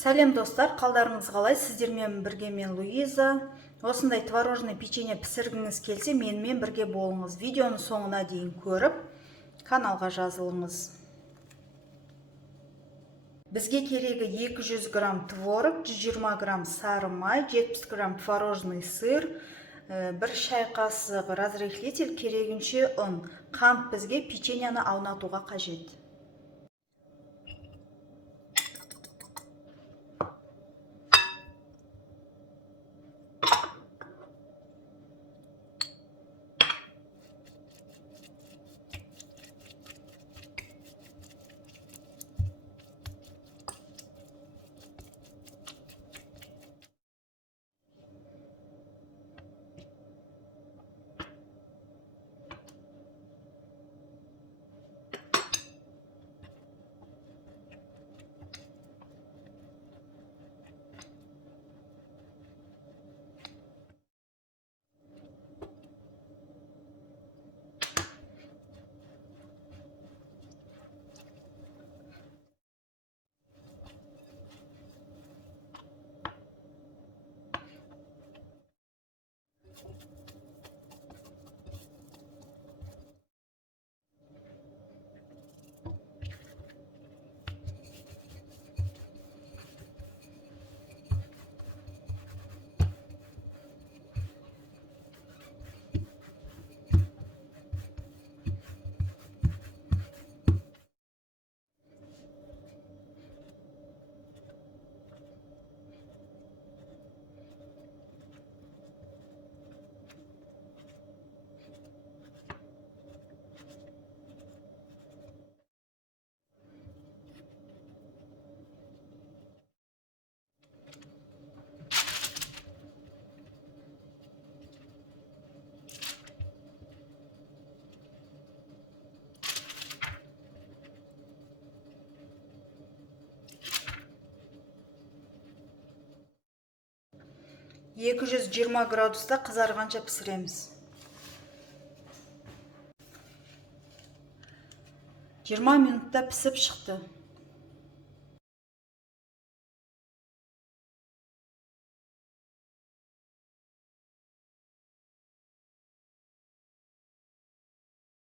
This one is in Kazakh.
Сәлем достар, қалдарыңыз қалай? Сіздермен бірге мен Луиза. Осындай творожный печенье пісіргіңіз келсе, менімен бірге болыңыз. Видеоны соңына дейін көріп, каналға жазылыңыз. Бізге керегі 200 грамм творог, 120 грамм сары май, 70 грамм творожный сыр, 1 шай қасығы разрыхлитель, керегінше ұн. Қант бізге печеньені аунатуға қажет. ...220 градуста қызарғанша пісіреміз. 20 минутта пісіп шықты.